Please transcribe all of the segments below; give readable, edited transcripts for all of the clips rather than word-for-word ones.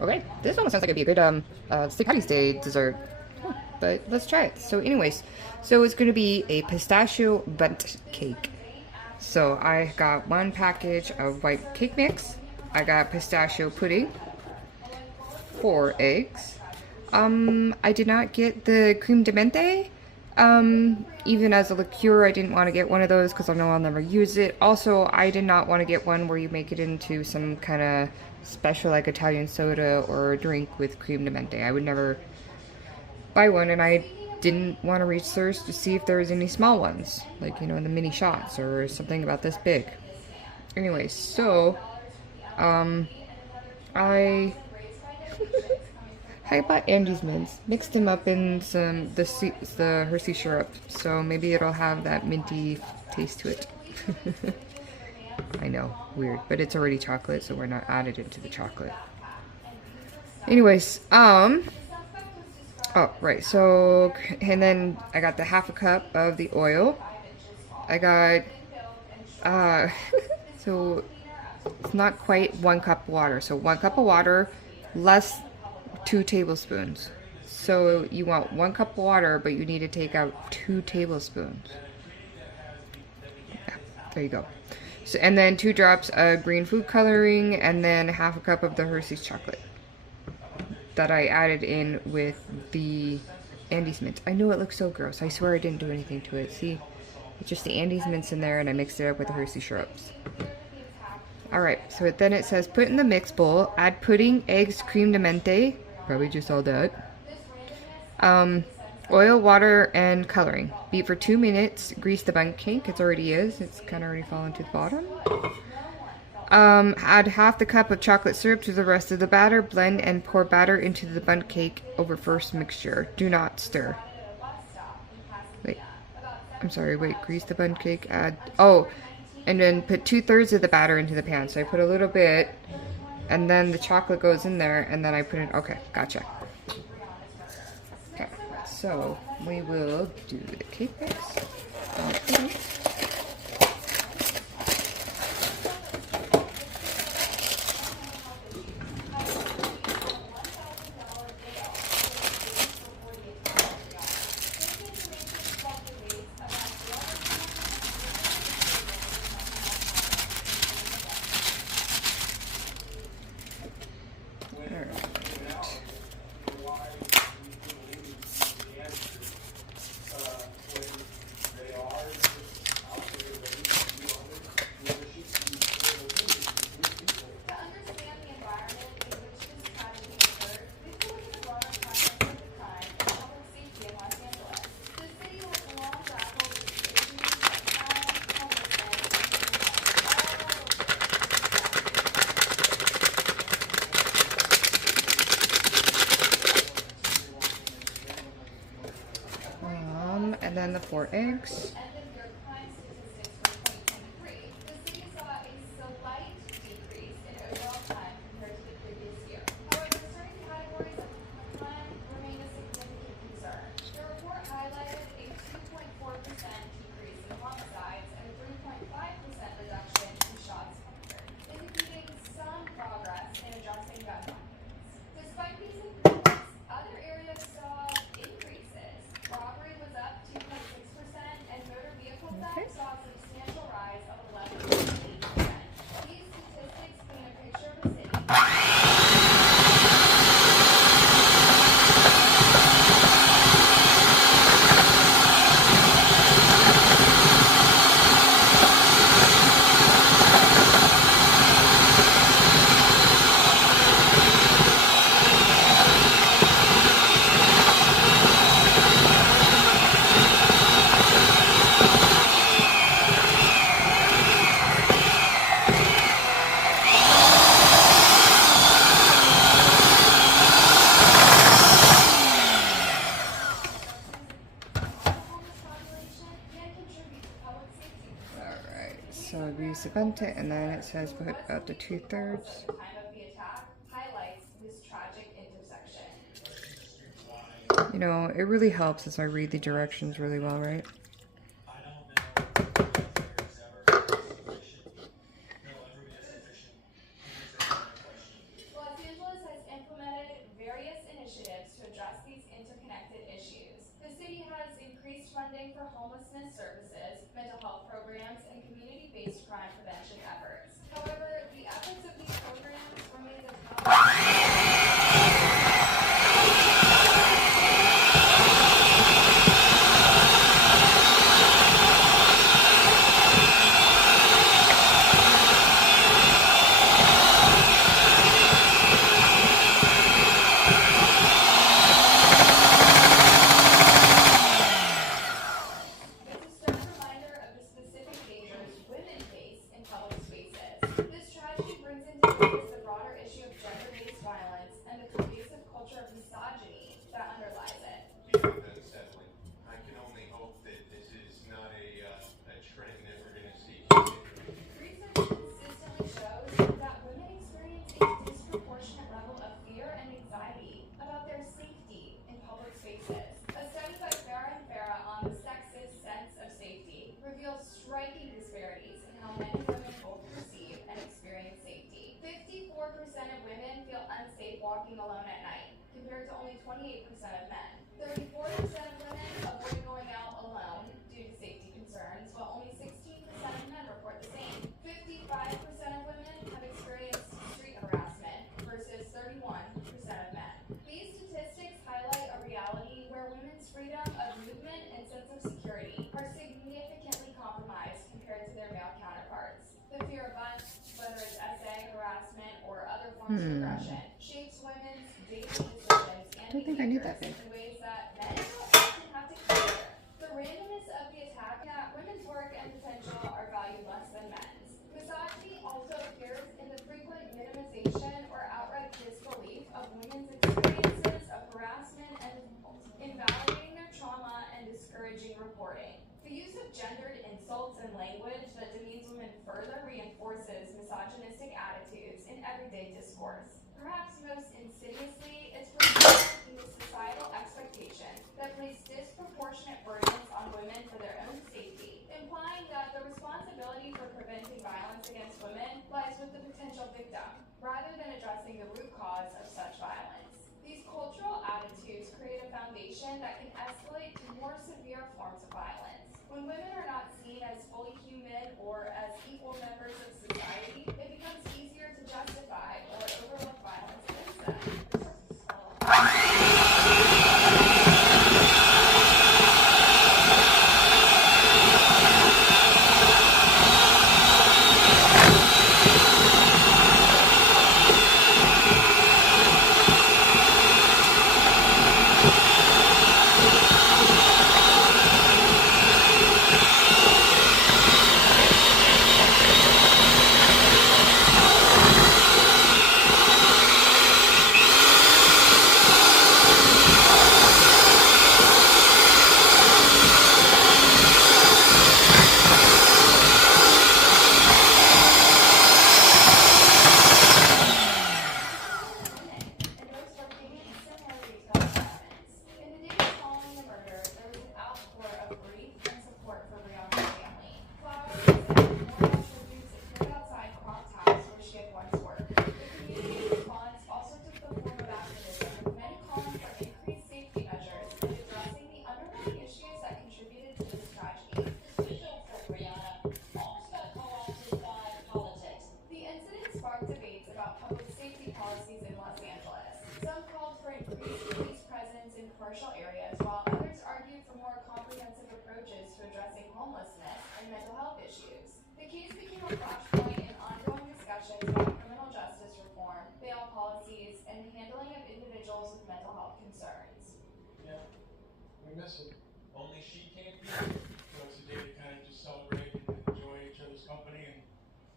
Okay, this almost sounds like it'd be a good St. Patty's Day dessert. But let's try it. So anyways, so it's gonna be a pistachio bundt cake. So I got one package of white cake mix. I got pistachio pudding, 4 eggs. I did not get the creme de menthe. Even as a liqueur, I didn't want to get one of those because I know I'll never use it. Also, I did not want to get one where you make it into some kind of special like Italian soda or drink with creme de menthe. I would never buy one, and I didn't want to research to see if there was any small ones, like, you know, in the mini shots or something about this big. Anyway, so, I I bought Andy's mints, mixed them up in the Hershey syrup, so maybe it'll have that minty taste to it. I know, weird, but it's already chocolate, so we're not added into the chocolate. Anyways, oh, right, so, and then I got the half a cup of the oil. I got, so it's not quite 1 cup of water, so 1 cup of water less 2 tablespoons. So you want 1 cup of water, but you need to take out 2 tablespoons. Yeah, there you go. So, and then 2 drops of green food coloring, and then half a cup of the Hershey's chocolate that I added in with the Andes mints. I know it looks so gross. I swear I didn't do anything to it. See, it's just the Andes mints in there, and I mixed it up with the Hershey syrups. Alright, so then it says put in the mix bowl, add pudding, eggs, creme de menthe, probably just all that, oil, water, and coloring. Beat for 2 minutes, grease the bundt cake, it already is, it's kind of already fallen to the bottom. Add half the cup of chocolate syrup to the rest of the batter, blend and pour batter into the bundt cake over first mixture. Do not stir. Wait, I'm sorry, wait, grease the bundt cake, add, oh, and then put 2/3 of the batter into the pan. So I put a little bit, and then the chocolate goes in there, and then I put it, okay, gotcha. Okay, so we will do the cake mix. Okay. And then the 4 eggs. So we use the bundt, and then it says put about the 2/3. You know, it really helps as I read the directions really well, right? initiatives to address these interconnected issues. The city has increased funding for homelessness services, mental health programs, and community-based crime prevention efforts. However, the efforts of these programs remain the top. Striking disparities in how men and women both perceive and experience safety. 54% of women feel unsafe walking alone at night, compared to only 28% of men. 34% of women avoid going out alone due to safety concerns, while only 16% of men report the same. 55% of women have experienced street harassment versus 31% of men. These statistics highlight a reality where women's freedom of movement and sense of security are significantly compromised compared to their male counterparts. The fear of bundt, whether it's SA, harassment, or other forms of aggression, shapes women's daily decisions and behaviors in ways that men often have to consider. The randomness of the attack that women's work and potential are valued less than men's. Misogyny also appears in the frequent minimization or outright disbelief of women's experiences of harassment and invalidating their trauma and discouraging reporting. The use of gendered insults and language that demeans women further reinforces misogynistic attitudes in everyday discourse. Perhaps most insidiously, it's reflected in the societal expectation that place disproportionate burdens on women for their own safety, implying that the responsibility for preventing violence against women lies with the potential victim, rather than addressing the root cause of such violence. These cultural attitudes create a foundation that can escalate to more severe forms of violence. When women are not seen as fully human or as equal members of society, it becomes easier to justify or overlook violence against them. Commercial areas, while others argued for more comprehensive approaches to addressing homelessness and mental health issues. The case became a flashpoint in ongoing discussions about criminal justice reform, bail policies, and the handling of individuals with mental health concerns. Yeah, we miss it. Only she can't be here. So it's a day to kind of just celebrate and enjoy each other's company and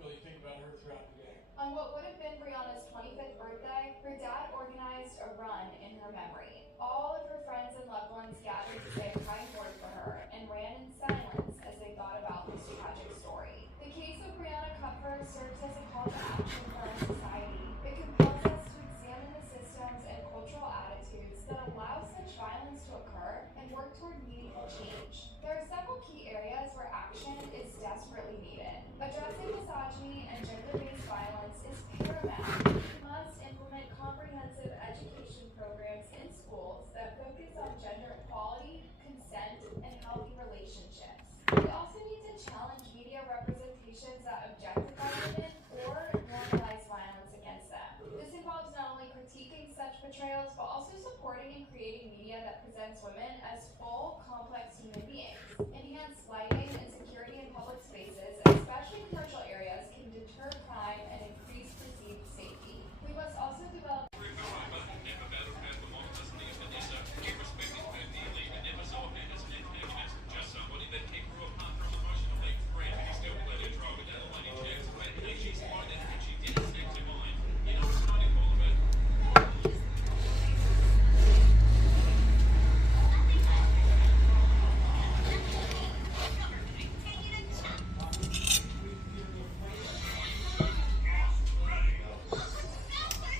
really think about her throughout the day. On what would have been Brianna's 25th birthday, her dad organized a run in her memory. All of her friends and loved ones gathered to say a kind word for her and ran in silence as they thought about this tragic story. The case of Brianna Kupfer serves as a call to action for our society. It compels us to examine the systems and cultural attitudes that allow such violence to occur and work toward meaningful change. There are several key areas where action is desperately needed. Addressing misogyny and gender-based violence is paramount. We must implement comprehensive education programs in portrayals, but also supporting and creating media that presents women